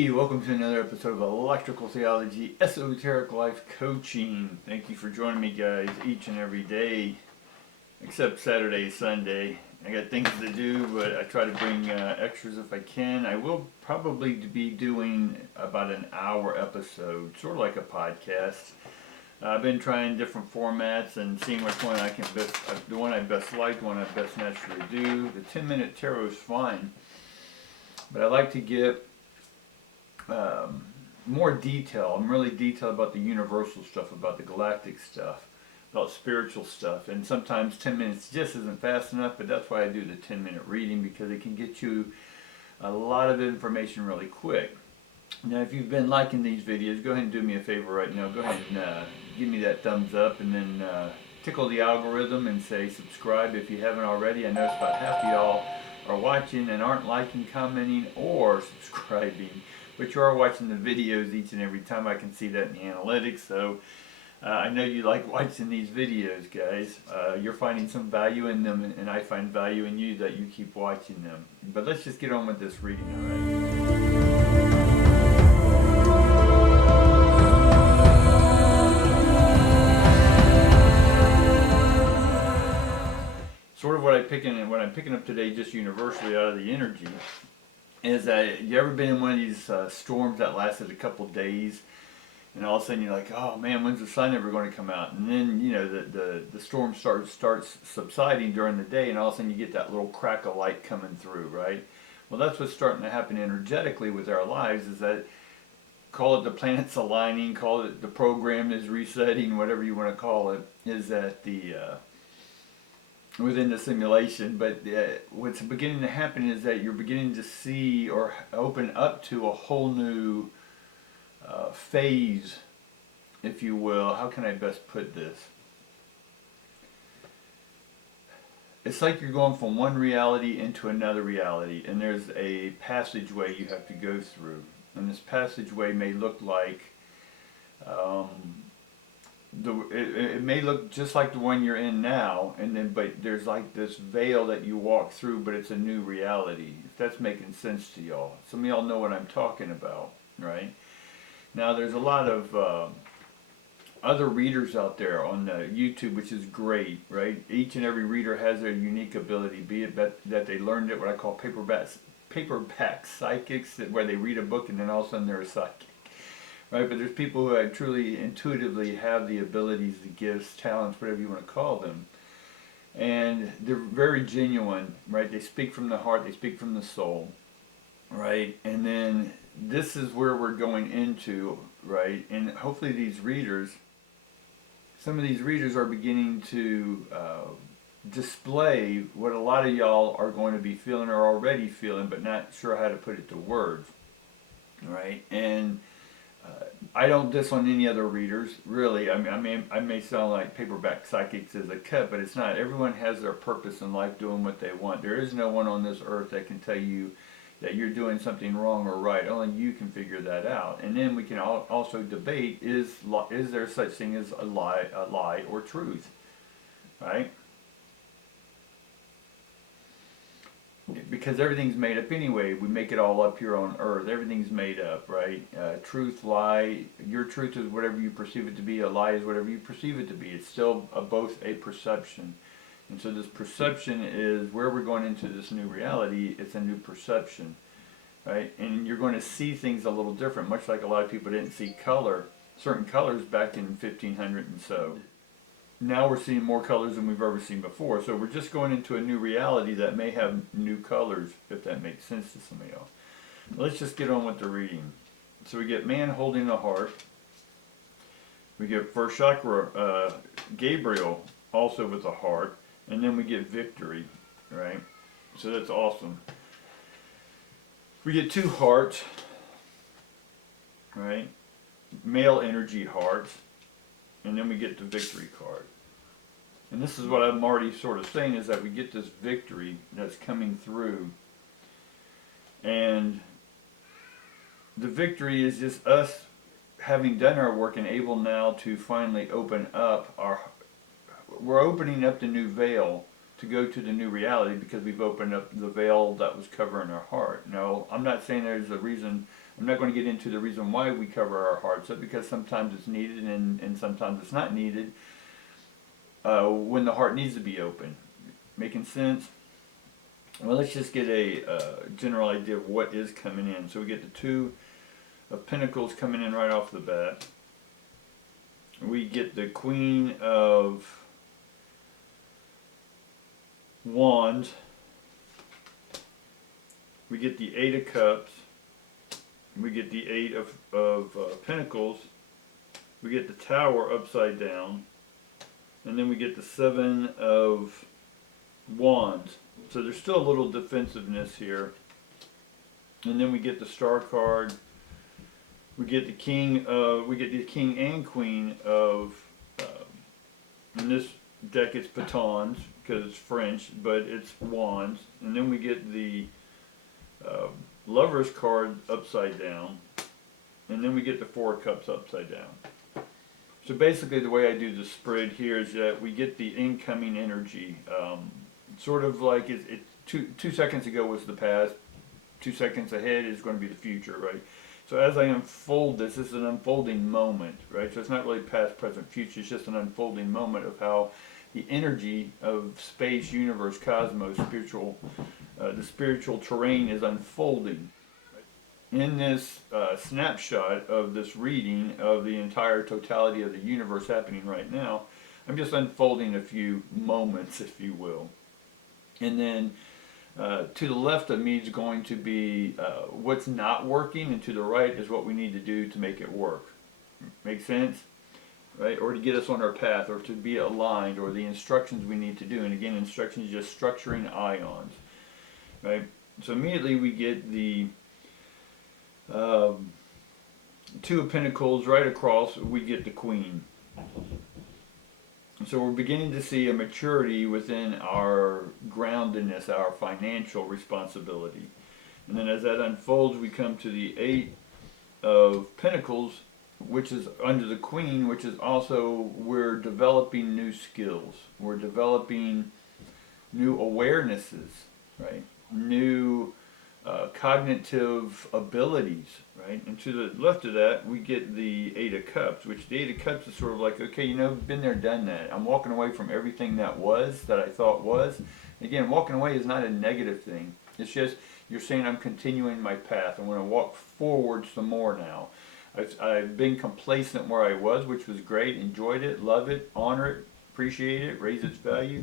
Hey, welcome to another episode of Electrical Theology, Esoteric Life Coaching. Thank you for joining me, guys, each and every day, except Saturday, Sunday. I got things to do, but I try to bring extras if I can. I will probably be doing about an hour episode, sort of like a podcast. I've been trying different formats and seeing which one I can best, the one I best like, the one I best naturally do. The 10-minute tarot is fine, but I like to get more detail. I'm really detailed about the universal stuff, about the galactic stuff, about spiritual stuff, and sometimes 10 minutes just isn't fast enough, but that's why I do the 10-minute reading, because it can get you a lot of information really quick. Now, if you've been liking these videos, go ahead and do me a favor right now. Go ahead and give me that thumbs up, and then tickle the algorithm and say subscribe if you haven't already. I notice about half of y'all are watching and aren't liking, commenting, or subscribing, but you are watching the videos each and every time. I can see that in the analytics, so I know you like watching these videos, guys. You're finding some value in them, and I find value in you that you keep watching them. But let's just get on with this reading, alright? Sort of what I'm picking up today, just universally out of the energy, is that you ever been in one of these storms that lasted a couple days, and all of a sudden you're like, oh man, when's the sun ever going to come out? And then the storm starts subsiding during the day, and all of a sudden you get that little crack of light coming through, right? Well, that's what's starting to happen energetically with our lives. Is that, call it the planets aligning, call it the program is resetting, whatever you want to call it, is that the within the simulation, but what's beginning to happen is that you're beginning to see or open up to a whole new phase, if you will. How can I best put this? It's like you're going from one reality into another reality, and there's a passageway you have to go through, and this passageway may look like it may look just like the one you're in now, but there's like this veil that you walk through, but it's a new reality. If that's making sense to y'all. Some of y'all know what I'm talking about, right? Now, there's a lot of other readers out there on YouTube, which is great, right? Each and every reader has their unique ability, be it that they learned it, what I call paperback psychics, where they read a book and then all of a sudden they're a psychic. Right, but there's people who truly intuitively have the abilities, the gifts, talents, whatever you want to call them. And they're very genuine, right? They speak from the heart, they speak from the soul, right? And then this is where we're going into, right? And hopefully some of these readers are beginning to display what a lot of y'all are going to be feeling or already feeling, but not sure how to put it to words, right? And I don't diss on any other readers, really. I may sound like paperback psychics as a cut, but it's not. Everyone has their purpose in life, doing what they want. There is no one on this earth that can tell you that you're doing something wrong or right. Only you can figure that out. And then we can also debate, is there such thing as a lie or truth, right? Because everything's made up anyway. We make it all up here on earth. Everything's made up, right? Truth, lie. Your truth is whatever you perceive it to be. A lie is whatever you perceive it to be. It's still both a perception. And so this perception is where we're going into this new reality. It's a new perception, right? And you're going to see things a little different, much like a lot of people didn't see certain colors back in 1500 and so. Now we're seeing more colors than we've ever seen before. So we're just going into a new reality that may have new colors, if that makes sense to some of y'all. Let's just get on with the reading. So we get man holding a heart. We get first chakra, Gabriel, also with a heart. And then we get victory, right? So that's awesome. We get two hearts, right? Male energy hearts. And then we get the victory card. And this is what I'm already sort of saying, is that we get this victory that's coming through. And the victory is just us having done our work and able now to finally open up we're opening up the new veil to go to the new reality, because we've opened up the veil that was covering our heart. Now, I'm not saying there's a reason I'm not going to get into the reason why we cover our hearts up, because sometimes it's needed and sometimes it's not needed when the heart needs to be open. Making sense? Well, let's just get a general idea of what is coming in. So we get the Two of Pentacles coming in right off the bat. We get the Queen of Wands. We get the Eight of Cups. We get the Eight of Pentacles. We get the Tower upside down. And then we get the Seven of Wands. So there's still a little defensiveness here. And then we get the Star card. We get the King and Queen of, in this deck it's batons because it's French, but it's wands. And then we get the Lover's card upside down. And then we get the Four of Cups upside down. So basically the way I do the spread here is that we get the incoming energy. Sort of like it's 2 seconds ago was the past, 2 seconds ahead is going to be the future, right? So as I unfold this is an unfolding moment, right? So it's not really past, present, future, it's just an unfolding moment of how the energy of space, universe, cosmos, spiritual, the spiritual terrain is unfolding. In this snapshot of this reading of the entire totality of the universe happening right now, I'm just unfolding a few moments, if you will. And then to the left of me is going to be what's not working, and to the right is what we need to do to make it work. Make sense? Right? Or to get us on our path, or to be aligned, or the instructions we need to do. And again, instructions is just structuring ions. Right? So immediately we get the Two of Pentacles right across, we get the Queen. So we're beginning to see a maturity within our groundedness, our financial responsibility. And then as that unfolds, we come to the Eight of Pentacles, which is under the Queen, which is also, we're developing new skills. We're developing new awarenesses, right? New cognitive abilities, right? And to the left of that, we get the Eight of Cups, which the Eight of Cups is sort of like, okay, you know, been there, done that. I'm walking away from everything that I thought was. Again, walking away is not a negative thing. It's just, you're saying I'm continuing my path. I'm going to walk forward some more now. I've been complacent where I was, which was great, enjoyed it, love it, honor it, appreciate it, raise its value.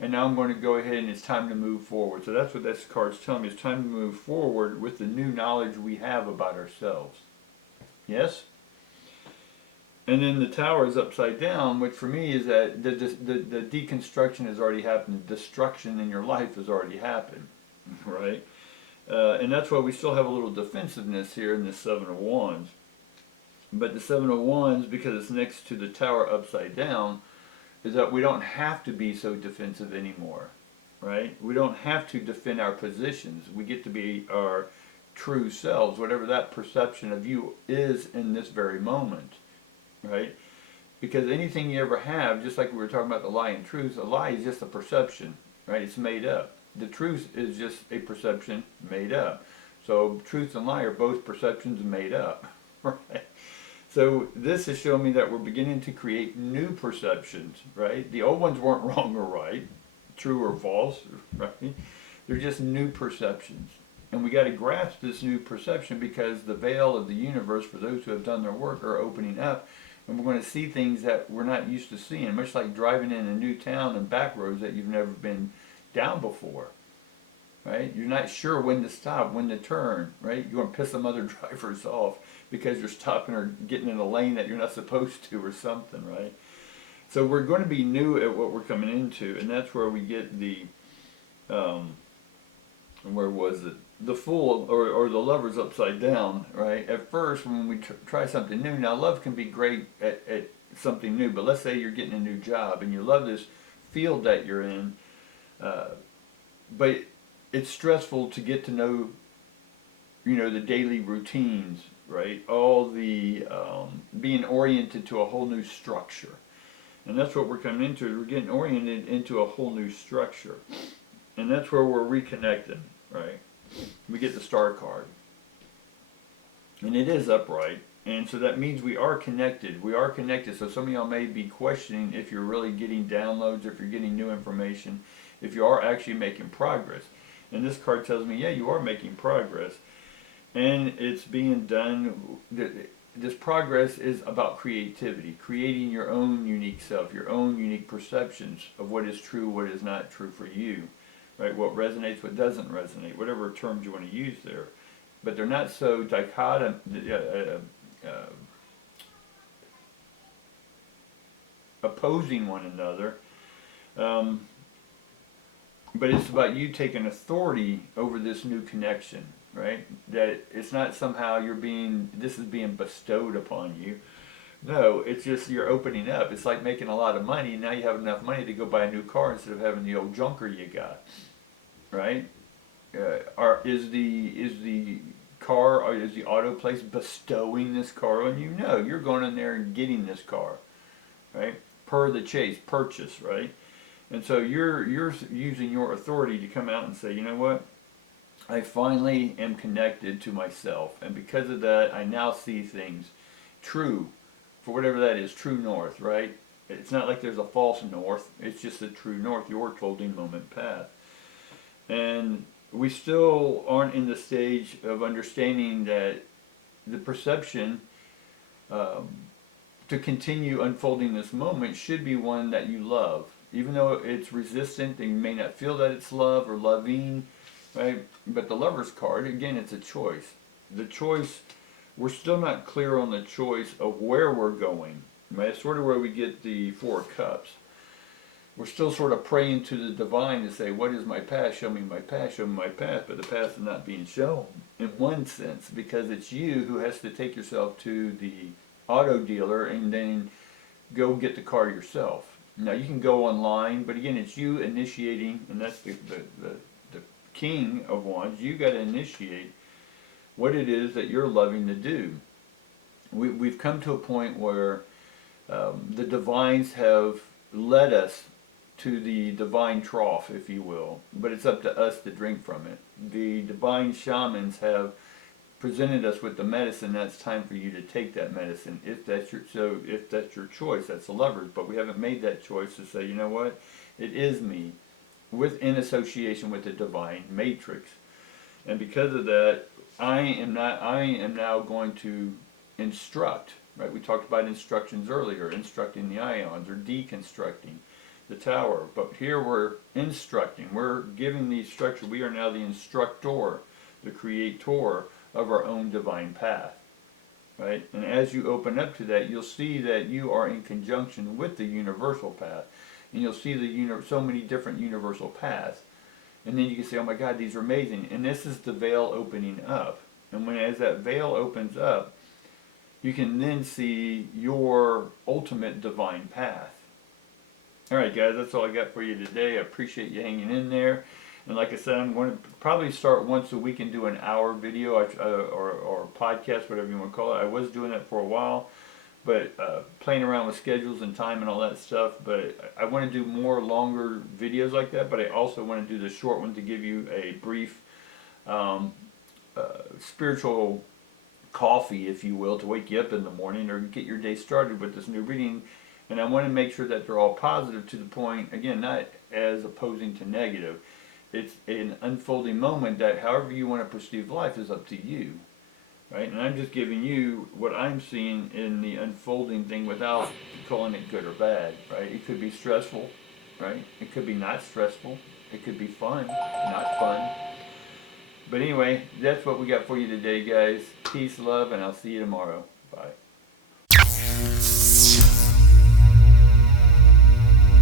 And now I'm going to go ahead and it's time to move forward. So that's what this card's telling me. It's time to move forward with the new knowledge we have about ourselves. Yes? And then the Tower is upside down, which for me is that the deconstruction has already happened. The destruction in your life has already happened. Right? And that's why we still have a little defensiveness here in the Seven of Wands. But the Seven of Wands, because it's next to the Tower upside down, is that we don't have to be so defensive anymore, right? We don't have to defend our positions. We get to be our true selves, whatever that perception of you is in this very moment, right? Because anything you ever have, just like we were talking about the lie and truth, a lie is just a perception, right? It's made up. The truth is just a perception made up. So truth and lie are both perceptions made up, right? So this is showing me that we're beginning to create new perceptions, right? The old ones weren't wrong or right, true or false, right? They're just new perceptions. And we got to grasp this new perception because the veil of the universe, for those who have done their work, are opening up. And we're going to see things that we're not used to seeing, much like driving in a new town and back roads that you've never been down before. Right? You're not sure when to stop, when to turn, right? You're going to piss some other drivers off because you're stopping or getting in a lane that you're not supposed to or something, right? So we're going to be new at what we're coming into, and that's where we get the, where was it? The Fool or the Lover's upside down, right? At first, when we try something new, now love can be great at something new, but let's say you're getting a new job and you love this field that you're in, but it's stressful to get to know, you know, the daily routines, right? All the being oriented to a whole new structure. And that's what we're coming into. We're getting oriented into a whole new structure. And that's where we're reconnecting, right? We get the Star card. And it is upright. And so that means we are connected. We are connected. So some of y'all may be questioning if you're really getting downloads, if you're getting new information, if you are actually making progress. And this card tells me, yeah, you are making progress. And it's being done, this progress is about creativity, creating your own unique self, your own unique perceptions of what is true, what is not true for you, right? What resonates, what doesn't resonate, whatever terms you want to use there. But they're not so opposing one another. But it's about you taking authority over this new connection, right? That it's not somehow this is being bestowed upon you. No, it's just you're opening up. It's like making a lot of money. Now you have enough money to go buy a new car instead of having the old junker you got, right? Is the car, or is the auto place bestowing this car on you? No, you're going in there and getting this car, right? Per the chase, purchase, right? And so you're using your authority to come out and say, you know what? I finally am connected to myself, and because of that, I now see things true, for whatever that is, true north, right? It's not like there's a false north. It's just the true north, your folding moment path. And we still aren't in the stage of understanding that the perception to continue unfolding this moment should be one that you love. Even though it's resistant and you may not feel that it's love or loving, right? But the Lover's card, again, it's a choice. The choice, we're still not clear on the choice of where we're going, right? It's sort of where we get the Four of Cups. We're still sort of praying to the divine to say, what is my path? Show me my path, show me my path. But the path is not being shown in one sense, because it's you who has to take yourself to the auto dealer and then go get the car yourself. Now you can go online, but again, it's you initiating, and that's the King of Wands. You got to initiate what it is that you're loving to do. We've come to a point where the divines have led us to the divine trough, if you will, but it's up to us to drink from it. The divine shamans have presented us with the medicine. That's time for you to take that medicine, if that's your choice. That's the Lovers. But we haven't made that choice to say, you know what, it is me, in association with the divine matrix. And because of that, I am now going to instruct, right? We talked about instructions earlier, instructing the ions or deconstructing the tower. But here we're instructing, we're giving the structure. We are now the instructor, the creator of our own divine path, right? And as you open up to that, you'll see that you are in conjunction with the universal path, and you'll see so many different universal paths, and then you can say, oh my God, these are amazing. And this is the veil opening up, and as that veil opens up, you can then see your ultimate divine path. All right, guys, that's all I got for you today. I appreciate you hanging in there. And like I said, I'm going to probably start once a week and do an hour video or podcast, whatever you want to call it. I was doing that for a while, but playing around with schedules and time and all that stuff. But I want to do more longer videos like that, but I also want to do the short one to give you a brief spiritual coffee, if you will, to wake you up in the morning or get your day started with this new reading. And I want to make sure that they're all positive, to the point, again, not as opposing to negative. It's an unfolding moment that however you want to perceive life is up to you, right? And I'm just giving you what I'm seeing in the unfolding thing without calling it good or bad, right? It could be stressful, right? It could be not stressful. It could be fun, not fun. But anyway, that's what we got for you today, guys. Peace, love, and I'll see you tomorrow. Bye.